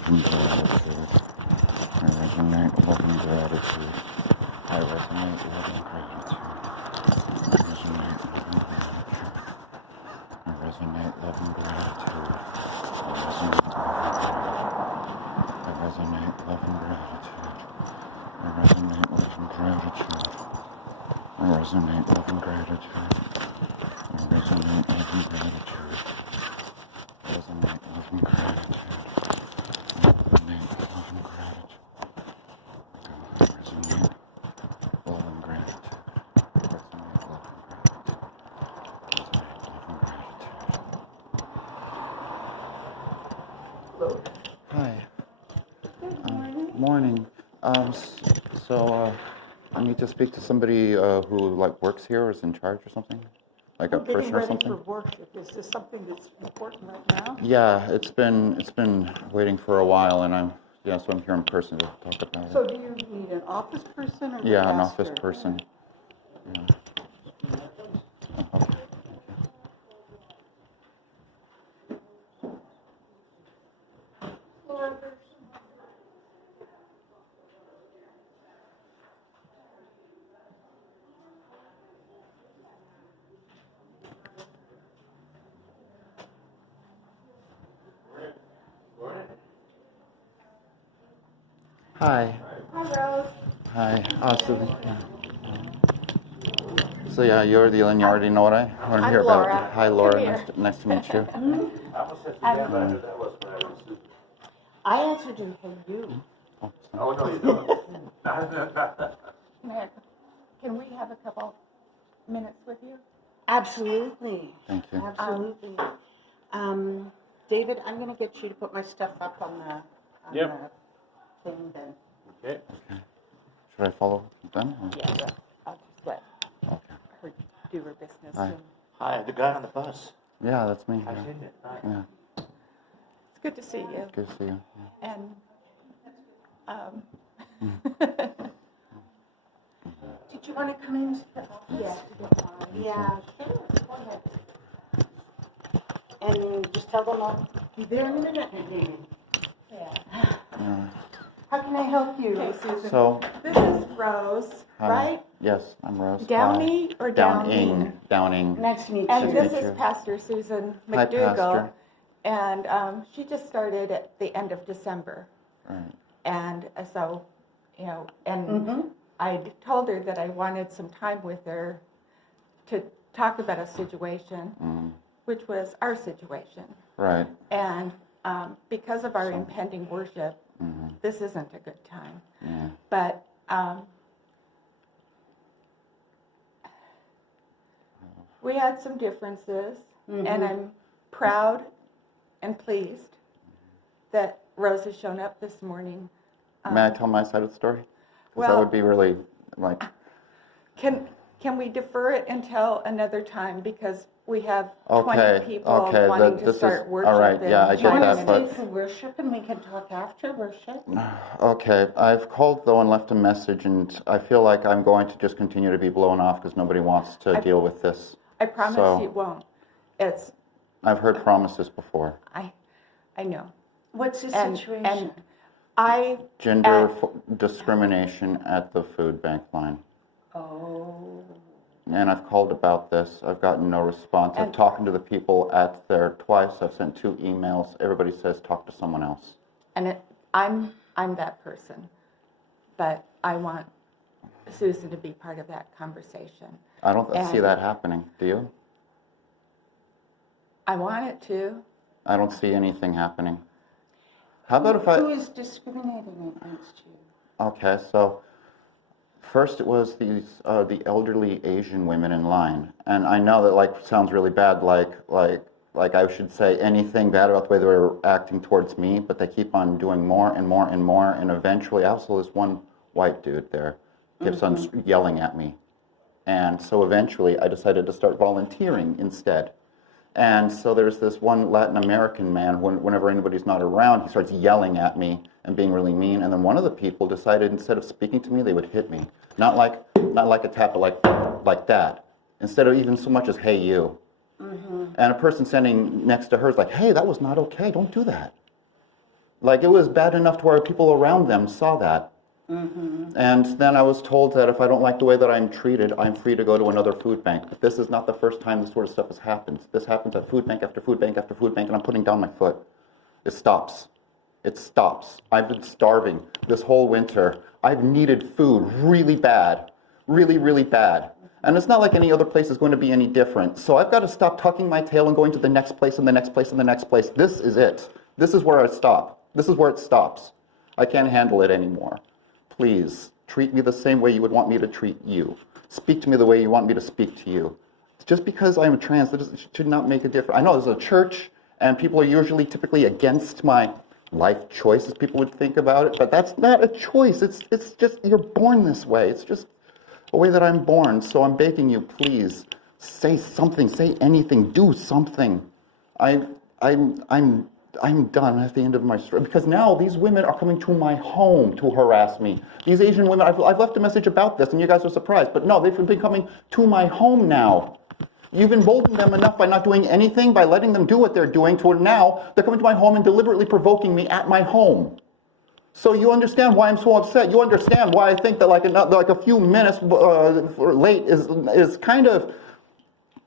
loving gratitude. I resonate loving gratitude. I resonate loving gratitude. I resonate loving gratitude. I resonate loving gratitude. I resonate loving gratitude. I resonate loving gratitude. I resonate loving gratitude. I resonate loving gratitude. Morning. I need to speak to somebody who works here or is in charge or something, like a person or something. Getting ready for worship. Is this something that's important right now? Yeah, it's been waiting for a while, and so I'm here in person to talk about it. So do you need an office person or the Yeah, an pastor? office person. Yeah. Okay. Hi. Hi, Rose. Hi. So you're the and you already know what I want to hear Laura. about. Hi, Laura. Nice to meet you. I answered you, hey, you. Oh, no, you don't. Can we have a couple minutes with you? Absolutely. Thank you. Absolutely. David, I'm going to get you to put my stuff up on the thing then. Okay. Should I follow them? Or? Yeah, I'll just let Okay. her do her business. Hi. And Hi, the guy on the bus. Yeah, that's me. I've seen it. Hi. Yeah. it's good to see you. Good to see you. Yeah. And Did you want to come into the office? yeah, to get mine. Yeah, sure. Go ahead. And just tell them I'll be there in a minute. Yeah. How can I help you? Okay, Susan. So, This is Rose, hi. right? Yes, I'm Rose. Downey or Downing? Downing. Nice to meet And you. Nice to this meet is you. Pastor Susan Hi, McDougall. Pastor. And she just started at the end of December. Right. And so, and Mm-hmm. I told her that I wanted some time with her to talk about a situation, which was our situation. Right. And because of our impending worship, this isn't a good time. Yeah. But we had some differences, and I'm proud and pleased that Rose has shown up this morning. May I tell my side of the story? Because that well- would be really Can we defer it until another time, because we have 20 Okay, people okay, wanting to this start is- worship. all right, yeah, I Do you get want that, to but- stay for worship and we can talk after worship? Okay. I've called though and left a message, and I feel like I'm going to just continue to be blown off because nobody wants to deal with this. I promise So- you won't. It's I've heard promises before. I know. What's the And situation? I Gender discrimination at the food bank line. Oh. And I've called about this. I've gotten no response. I've And- talked to the people at there twice. I've sent 2 emails. Everybody says talk to someone else. I'm that person, but I want Susan to be part of that conversation. I don't see And- that happening. Do you? I want it to. I don't see anything happening. How about if Who I... is discriminating against you? Okay, so first it was the elderly Asian women in line. And I know that sounds really bad, like I should say anything bad about the way they were acting towards me, but they keep on doing more and more and more, and eventually also this one white dude there keeps on yelling at me. And so eventually I decided to start volunteering instead. And so there's this one Latin American man, whenever anybody's not around, he starts yelling at me and being really mean. And then one of the people decided instead of speaking to me, they would hit me. Not like a tap, but like that. Instead of even so much as, hey, you. And a person standing next to her is like, hey, that was not okay. Don't do that. Like, it was bad enough to where people around them saw that. And then I was told that if I don't like the way that I'm treated, I'm free to go to another food bank. But this is not the first time this sort of stuff has happened. This happens at food bank after food bank after food bank, and I'm putting down my foot. It stops. It stops. I've been starving this whole winter. I've needed food really bad. Really, really bad. And it's not like any other place is going to be any different. So I've got to stop tucking my tail and going to the next place and the next place and the next place. This is it. This is where I stop. This is where it stops. I can't handle it anymore. Please, treat me the same way you would want me to treat you. Speak to me the way you want me to speak to you. Just because I'm trans, that should not make a difference. I know there's a church, and people are typically against my life choices, people would think about it, but that's not a choice. It's just, you're born this way. It's just a way that I'm born. So I'm begging you, please, say something, say anything, do something. I'm done at the end of my story, because now these women are coming to my home to harass me. These Asian women, I've left a message about this, and you guys are surprised, but no, they've been coming to my home now. You've emboldened them enough by not doing anything, by letting them do what they're doing, to where now they're coming to my home and deliberately provoking me at my home. So you understand why I'm so upset. You understand why I think that like a few minutes late is kind of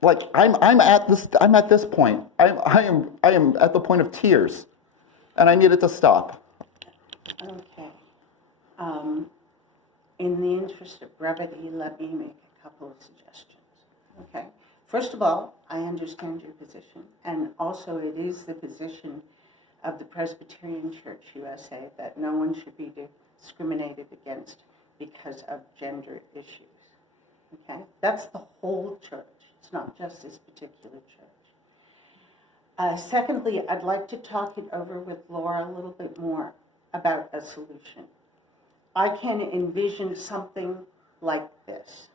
like I'm at this point. I am at the point of tears, and I need it to stop. Okay. In the interest of brevity, let me make a couple of suggestions. Okay. First of all, I understand your position, and also it is the position of the Presbyterian Church USA that no one should be discriminated against because of gender issues. Okay? That's the whole church. It's not just this particular church. Secondly, I'd like to talk it over with Laura a little bit more about a solution. I can envision something like this,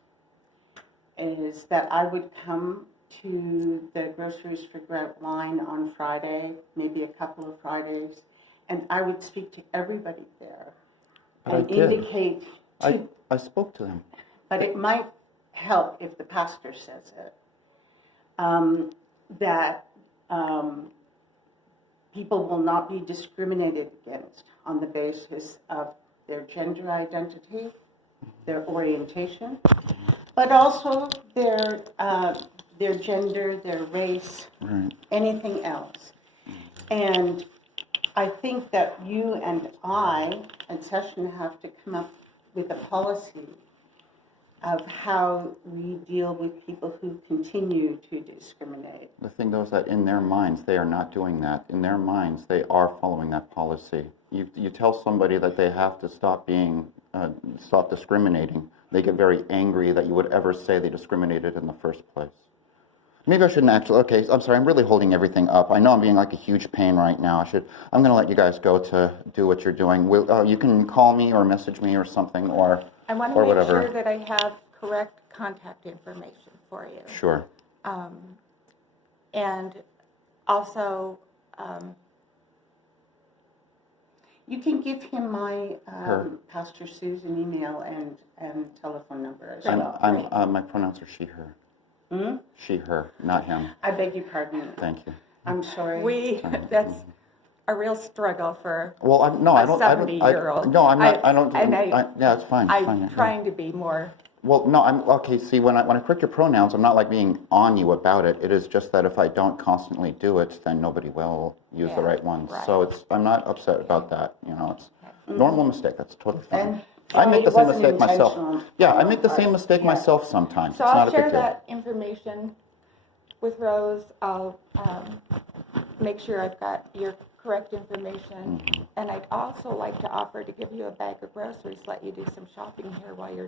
is that I would come to the Groceries for Grant line on Friday, maybe a couple of Fridays, and I would speak to everybody there But I and did. indicate to, I spoke to them. but it might help if the pastor says it, that people will not be discriminated against on the basis of their gender identity, their orientation, but also their gender, their race, Right. anything else. And I think that you and I and Session have to come up with a policy of how we deal with people who continue to discriminate. The thing though is that in their minds, they are not doing that. In their minds, they are following that policy. You tell somebody that they have to stop discriminating, they get very angry that you would ever say they discriminated in the first place. Maybe I shouldn't actually, okay, I'm sorry, I'm really holding everything up. I know I'm being like a huge pain right now. I'm going to let you guys go to do what you're doing. You can call me or message me or something or I want or to make whatever. sure that I have correct contact information for you. Sure. And also, You can give him my Her. Pastor Susan email and telephone number as well. My pronouns are she, her. Hmm? She, her, not him. I beg your pardon. Thank you. I'm sorry. that's a real struggle for Well, a 70-year-old. No, I'm not. I don't. And Yeah, it's fine. It's I'm fine, yeah. trying to be more. Well, no, I'm okay. See, when I correct your pronouns, I'm not like being on you about it. It is just that if I don't constantly do it, then nobody will use the Yeah, right ones. right. So I'm not upset about that. You know, it's a normal mistake. That's totally fine. And I make the it same wasn't mistake myself. intentional. Yeah, I make the same mistake Yeah. myself sometimes. So it's I'll not a share big deal. that information with Rose. I'll make sure I've got your correct information. Mm-hmm. And I'd also like to offer to give you a bag of groceries, let you do some shopping here while you're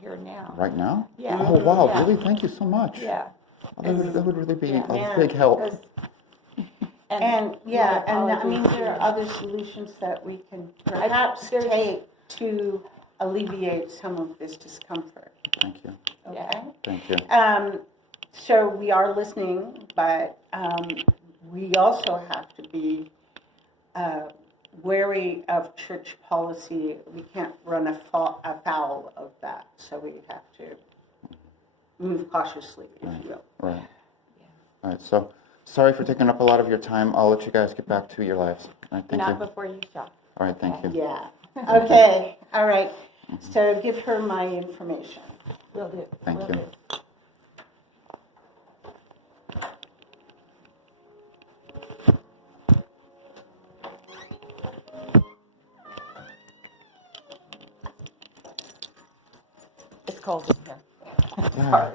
here now. Right now? Yeah. Oh wow! Yeah. Really? Thank you so much. Yeah. Oh, that would really be Yeah. a big help. 'Cause- And yeah, my and I mean, apologies. there are other solutions that we can perhaps there's- take to alleviate some of this discomfort. Thank you. Okay? Yeah. Thank you. So we are listening, but we also have to be wary of church policy. We can't run afoul of that, so we have to move cautiously, if you will. Right. All right. So Sorry for taking up a lot of your time. I'll let you guys get back to your lives. All right, thank Not you. before you shop. All right, thank you. Yeah. Okay, all right. So give her my information. Will do. Thank Will you. do. It's cold in here. Sorry.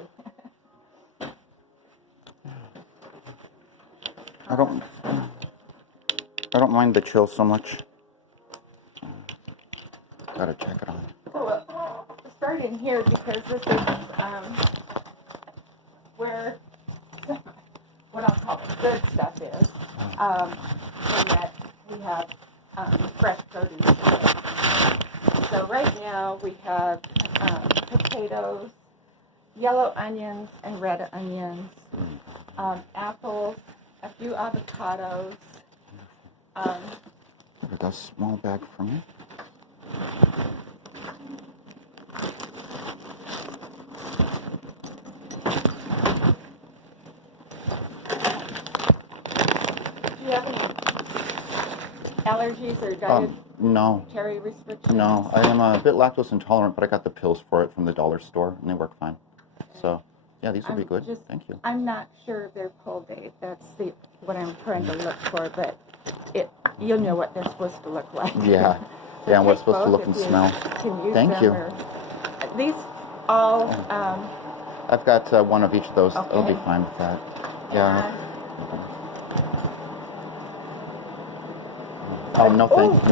I don't mind the chill so much. Got a jacket on. So starting here because this is where what I'll call the good stuff is. And that we have fresh produce. So right now we have potatoes, yellow onions and red onions, apples, a few avocados. Look, a small bag for me. Do you have any allergies or No. dietary restrictions? No, I am a bit lactose intolerant, but I got the pills for it from the dollar store, and they work fine. So, yeah, these will be good. Thank you. I'm not sure of their pull date. That's what I'm trying to look for, but you'll know what they're supposed to look like. Yeah, So yeah, and what take it's supposed to both look if and you smell. Can use Thank them you. These all. I've got one of each of those. I'll be Okay. fine with that. Yeah. Oh, no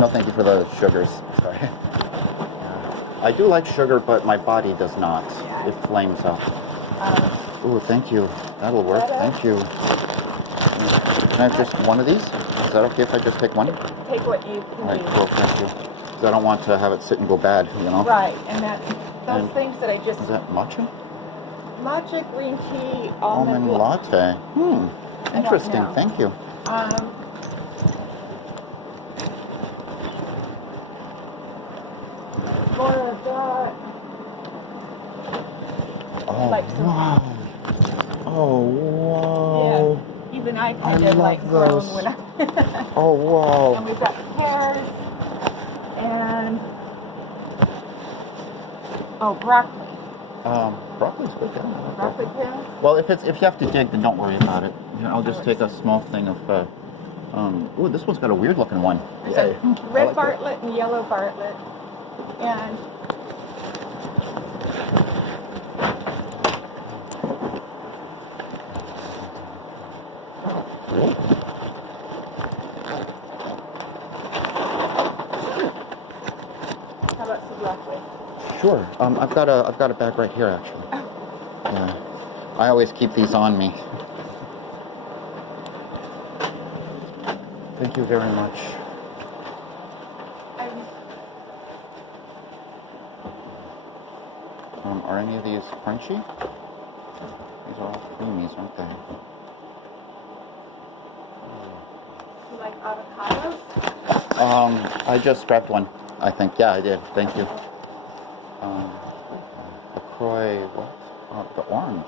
thank you for the sugars. Sorry. I do like sugar, but my body does not. Yeah. It flames up. Ooh, thank you. That'll work. Butter. Thank you. Can I have just one of these? Is that okay if I just take one? Take what you All right, need. cool. Thank you. Because I don't want to have it sit and go bad, you know? Right, and those And things that I just Is that matcha? matcha green tea Almond latte. Interesting. know. Thank you. More of that. Oh, Like some- wow. Oh, wow. Yeah. Even I I kind of like love grown those. when I. Oh, wow. And we've got pears and broccoli. Broccoli's good. Yeah. Broccoli pears. Well, if you have to dig, then don't worry about it. I'll just take a small thing of. Ooh, this one's got a weird looking one. So Yay. I red like it. Bartlett and yellow Bartlett, and how about some broccoli? Sure. I've got a bag right here actually. Yeah. I always keep these on me. Thank you very much. Are any of these crunchy? These are all creamies, aren't they? You like avocados? I just grabbed one. I think. Yeah, I did. Thank you. LaCroix. What? The orange.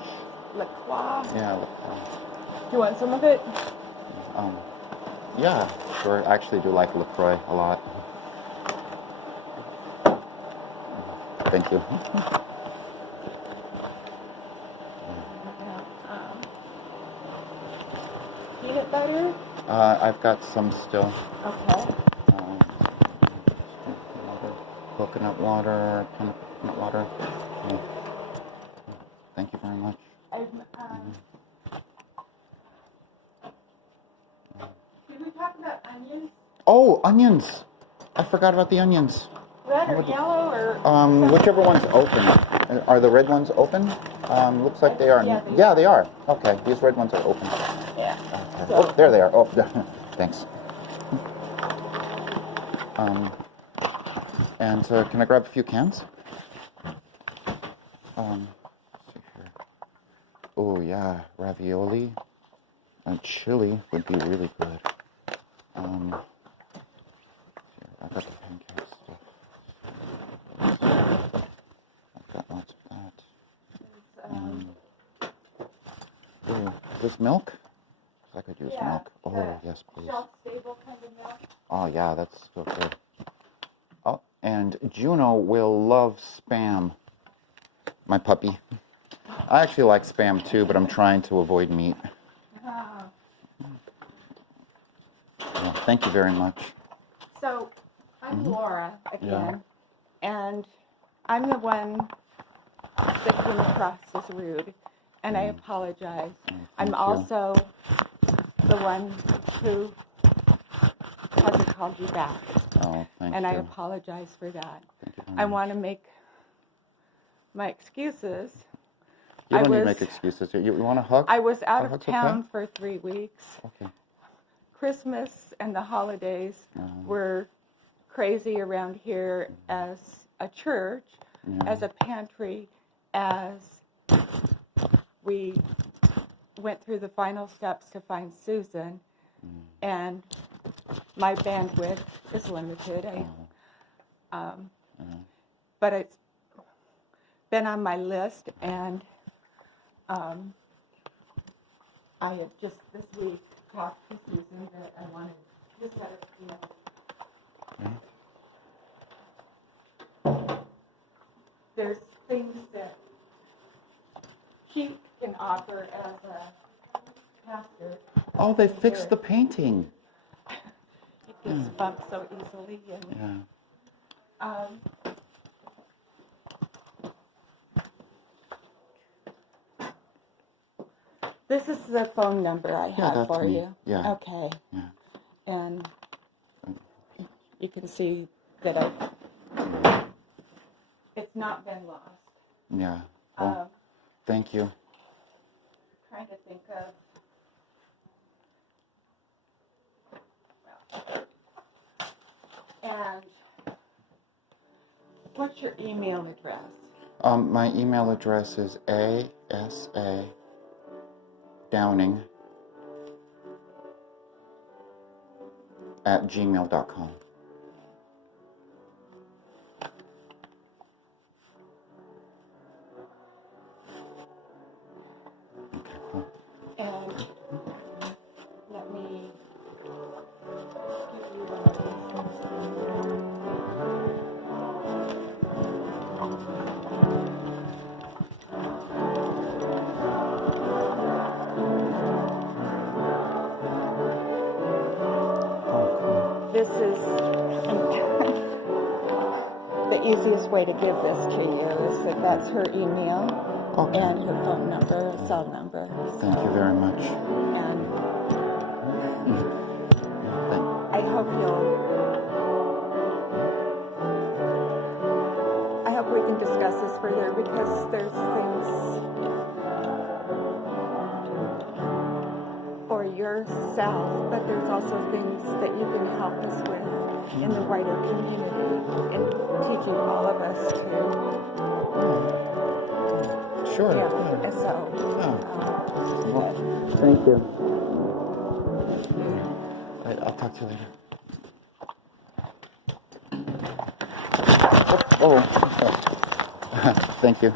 La Croix. Yeah. LaCroix. You want some of it? Yeah, sure. I actually do like LaCroix a lot. Thank you. Peanut butter? I've got some still. Okay. Coconut water, coconut water. Yeah. Thank you very much. Did we talk about onions? Oh, onions! I forgot about the onions. Red or yellow or? Whichever one's open. Are the red ones open? Looks like they are. Yeah, they are. Okay, these red ones are open. Yeah. Okay. Oh, there they are. Oh, thanks. And can I grab a few cans? Let's see here. Oh yeah, ravioli and chili would be really good. I got the pancake stuff. I've got lots of that. Ooh, this milk? I could use Yeah, milk. Oh, the yes, please. shelf-stable kind of milk. Oh, yeah, that's so good. Oh, and Juno will love Spam, my puppy. I actually like Spam too, but I'm trying to avoid meat. Ah. Well, thank you very much. So, I'm Laura again, Yeah. and I'm the one that came across as rude, and I apologize. I'm you. also the one who hasn't called you back, Oh, thank and you. I apologize for that. Thank you very I much. want to make my excuses. You I don't need to was- make excuses. You want a hug? I was out A of hug's okay? town for 3 weeks. Okay. Christmas and the holidays Uh-huh. were crazy around here as a church, Yeah. as a pantry, as we went through the final steps to find Susan, and my bandwidth is limited. But it's been on my list, and I had just this week talked to Susan that I wanted to set it, there's things that he can offer as a pastor. Oh, they fixed the painting. It gets bumped so easily, and Yeah. This is the phone number I Yeah, have that's for me. you. Yeah. Okay. Yeah. And you can see that it's not been lost. Yeah. Well, thank you. Trying to think of. And what's your email address? My email address is asadowning@gmail.com. Okay, cool. And let me give you one of Oh, cool. these. This is the easiest way to give this to you is that that's her email Okay. and her phone number, cell number. Thank you very much. And Thank- I hope we can discuss this further, because there's things for yourself, but there's also things that you can help us with in the wider community, and teaching all of us to, Sure. yeah, and so, Well, thank you. All right, I'll talk to you later. Oh. Thank you.